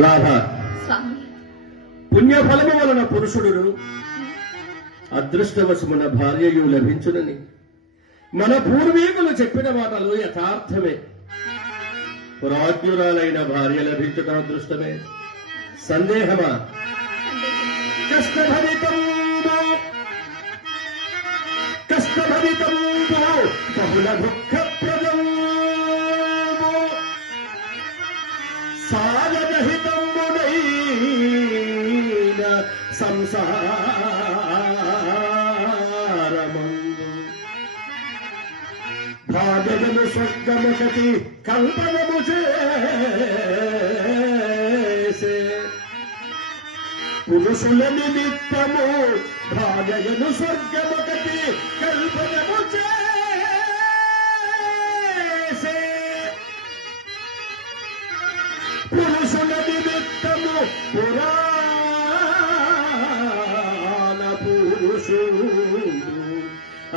స్వామి. పుణ్యఫలము వలన పురుషుడును అదృష్టవశమున భార్యయు లభించునని. మన పూర్వీకులు చెప్పిన మాటలు యథార్థమే. పురాజ్ఞురాలైన భార్య లభించుట అదృష్టమే. సందేహమా? కష్టభరితంబు కష్టభరితంబు బహుళ దుఃఖప్రదంబు సాగరహితమునైన సంసారమందు. భాగములు స్వర్గముఖతి కల్పనము చేసే. పురుషుల నిమిత్తము భాగయను స్వర్గముఖతి కల్పనము చేసే. పురాణ పురుషుడు. ఆ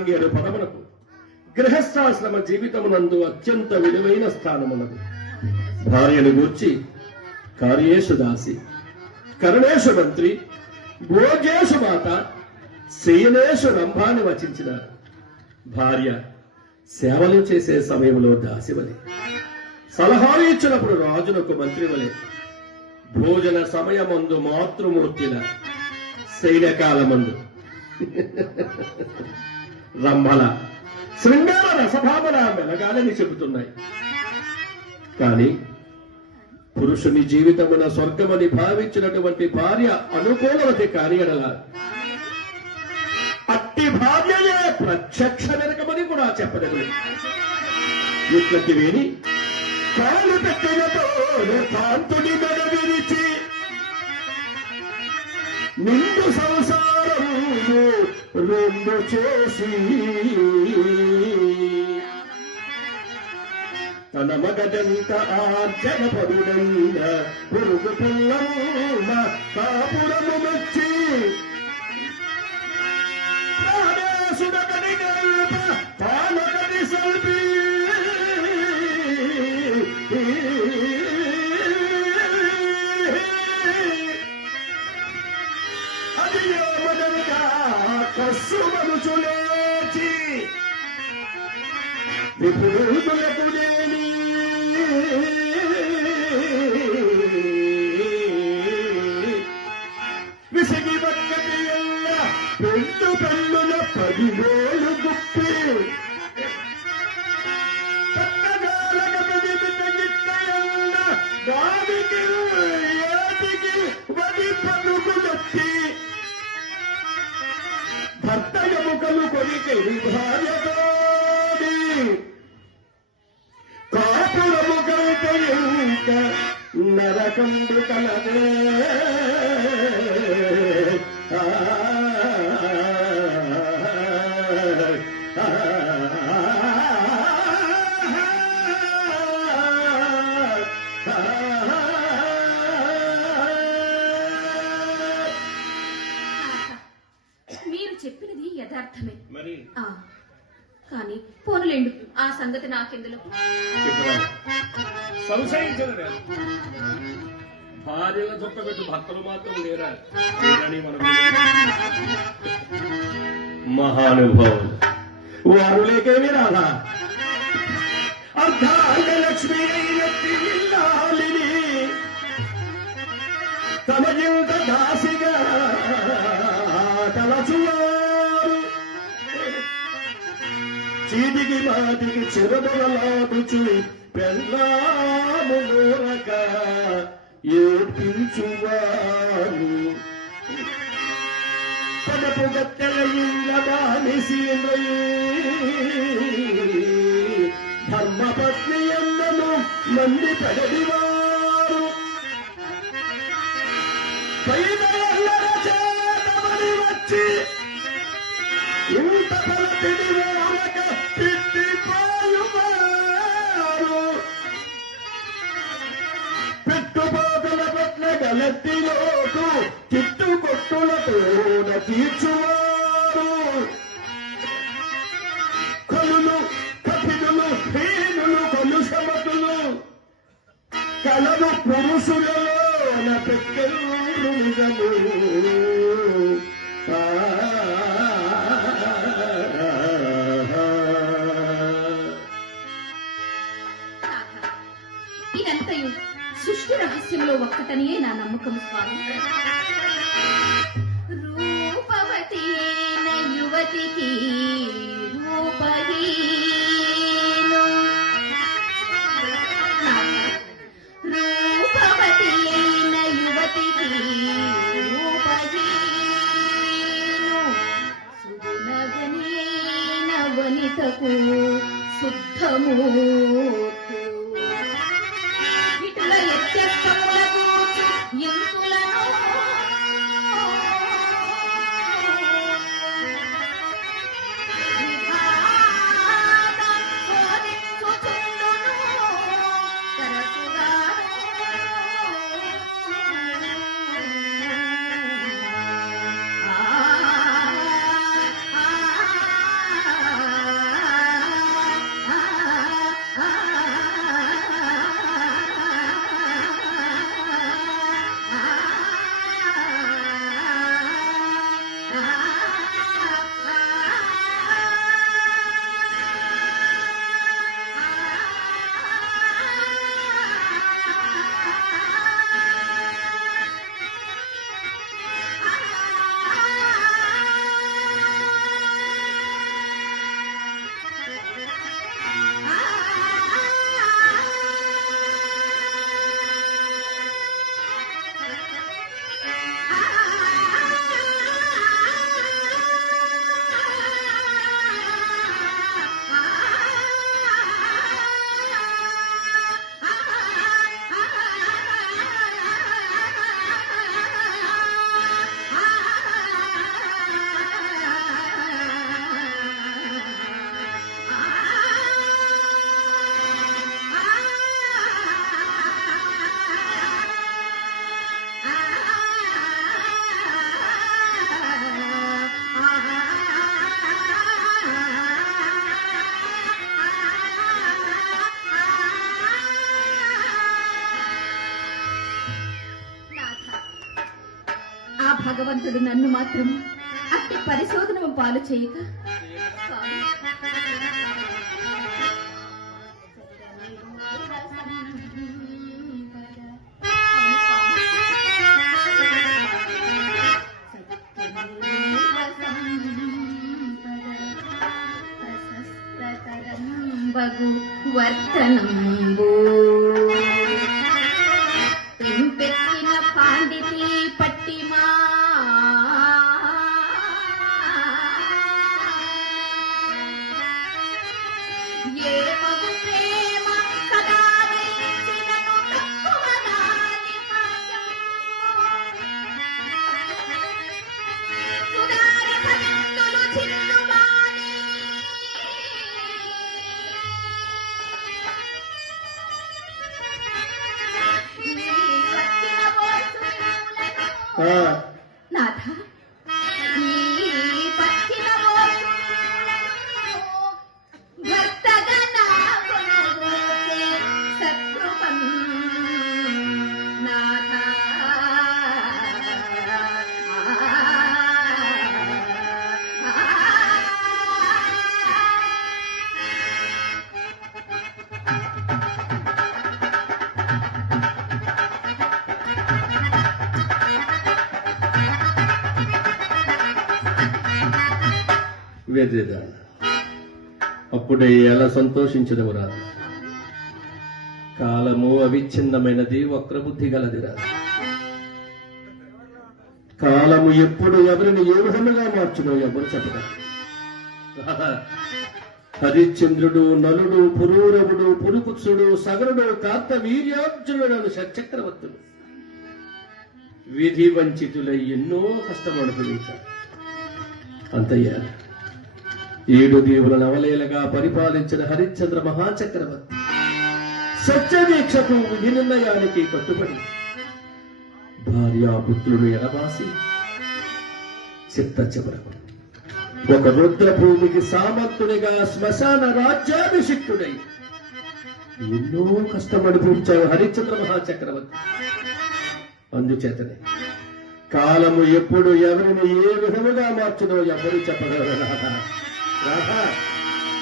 అర్థాంగి అనే పదమునకు. గృహస్థాశ్రమ జీవితమునందు అత్యంత విలువైన స్థానమున్నది. భార్యను గూర్చి కార్యేషు దాసి కరుణేశు మంత్రి భోజేషు మాత శయనేషు రంభాన్ని వచించిన భార్య సేవలు చేసే సమయంలో దాసివలి. సలహాలు ఇచ్చినప్పుడు రాజునకు మంత్రి వలె భోజన సమయమందు మాతృమూర్తిన శైలకాలమందు. రంభల శృంగార రసభావన మెలగాలని చెబుతున్నాయి. కానీ పురుషుని జీవితమున స్వర్గమని భావించినటువంటి భార్య అనుకూలవతి కార్యడల అట్టి భార్యయే ప్రత్యక్ష నరకమని కూడా చెప్పలేదు. ఇట్లకి వేని కాలు పెట్టినతో కాంతుని మెడ విరిచి నిండు సంసారము రెండు చేసి. తన మగదంత ఆర్జన పరుడైన పురుగు పిల్లమ్మ కాపురము మెచ్చి పెంటు కన్నుల పదివేలు గుప్పి. పట్టగాలక పదిమిత గిట్టయల్ల వాడికి భర్త ఎముకలు కొరికి భార్యతోడి కాపురము కలిపే నరకంబు కలదే సంగతి నాకెందులో. సంశయించదు భార్యల చుట్టబెట్టు భర్తలు మాత్రం లేరా? మహానుభావులు వారు లేకేమి రాదా అయినట్టి ఇల్లాలిని తమ ఇంత దాసిగా చీటికి మాటికి చెరబలాపుచు పెళ్ళాము నూరక ఏడ్పించువారు. పదపు గత్తెల ఇళ్ళ బానిసీమై ధర్మపత్ని అన్నను మంది పెడదివారు. పైదల్లర చేతమని వచ్చి ఇంత పలపిడి కట్టులతోన తీర్చువారు కలులు కఠినులు హీనులు కలుషమతులు కలలు పురుషులలో పెక్కలు నిజము? ప్రపంచంలో ఒక్కటనియే నా నమ్మకం స్వామి. రూపవతి యువతికి భగవంతుడు నన్ను మాత్రం అట్టి పరిశోధన పాలు చేయక స్వామి, వర్తనంబు. 那他 వెర్రిదాన అప్పుడే ఎలా సంతోషించదము రాదు. కాలము అవిచ్ఛిన్నమైనది వక్రబుద్ధి గలది రాదు. కాలము ఎప్పుడు ఎవరిని ఏ విధముగా మార్చునో ఎవరు చెప్పగలరు? హరిశ్చంద్రుడు నలుడు పురూరవుడు పురుకుత్సుడు సగరుడు కార్త వీర్యార్జునుడు షట్చక్రవర్తుడు విధి వంచితులై ఎన్నో కష్టపడుతుంది అంతయ్యా ఏడు దేవులను అవలేలగా పరిపాలించిన హరిశ్చంద్ర మహాచక్రవర్తి. సత్యదీక్షకు విధి నిర్ణయానికి కట్టుబడి. భార్యాపుత్రులు ఎడబాసి. చిత్త చివరకు. ఒక రుద్రభూమికి సామంతునిగా శ్మశాన రాజ్యాభిషిక్తుడై. ఎన్నో కష్టం అనుభవించాడు హరిశ్చంద్ర మహాచక్రవర్తి. అందుచేతనే కాలము ఎప్పుడు ఎవరిని ఏ విధముగా మార్చునో ఎవరు చెప్పగలరు? రాధా రాధా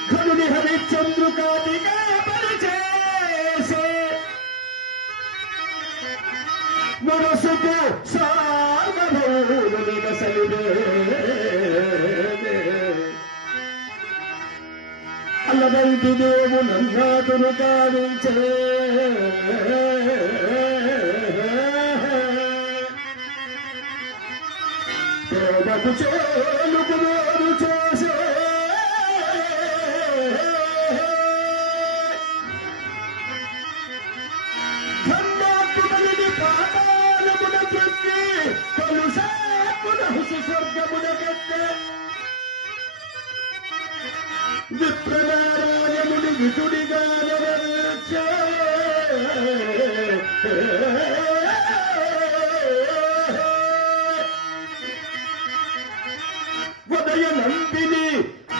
కనుని హరిశ్చంద్రుకాదిగా పరిచేసే మనసుకు సాగభౌమునిగ సలిదే అల్లదంటి దేవు నన్నాదును గావించే ప్రేమకు చేలుకు వేరు చేసే ఉదయ నందిని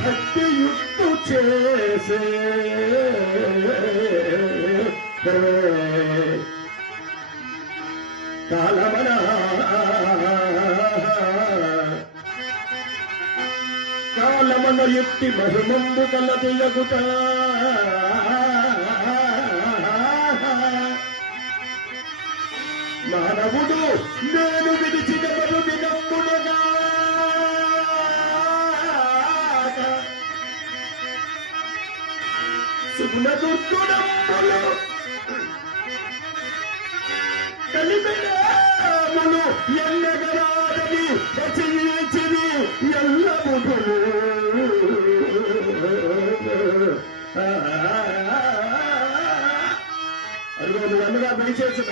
భక్తియుక్తు చేసే. కాలమన. కాలమన యుక్తి మహిమంబు కలదియగుట. మానవుడు నేను విడిచిన మరు దినమ్మునగా సుగుణదుర్గుణములు కలిపినాములు ఎల్లగరాదని రచయించిని ఎల్లముదులు అదిగో నువ్వు అన్నగా దయచేసిన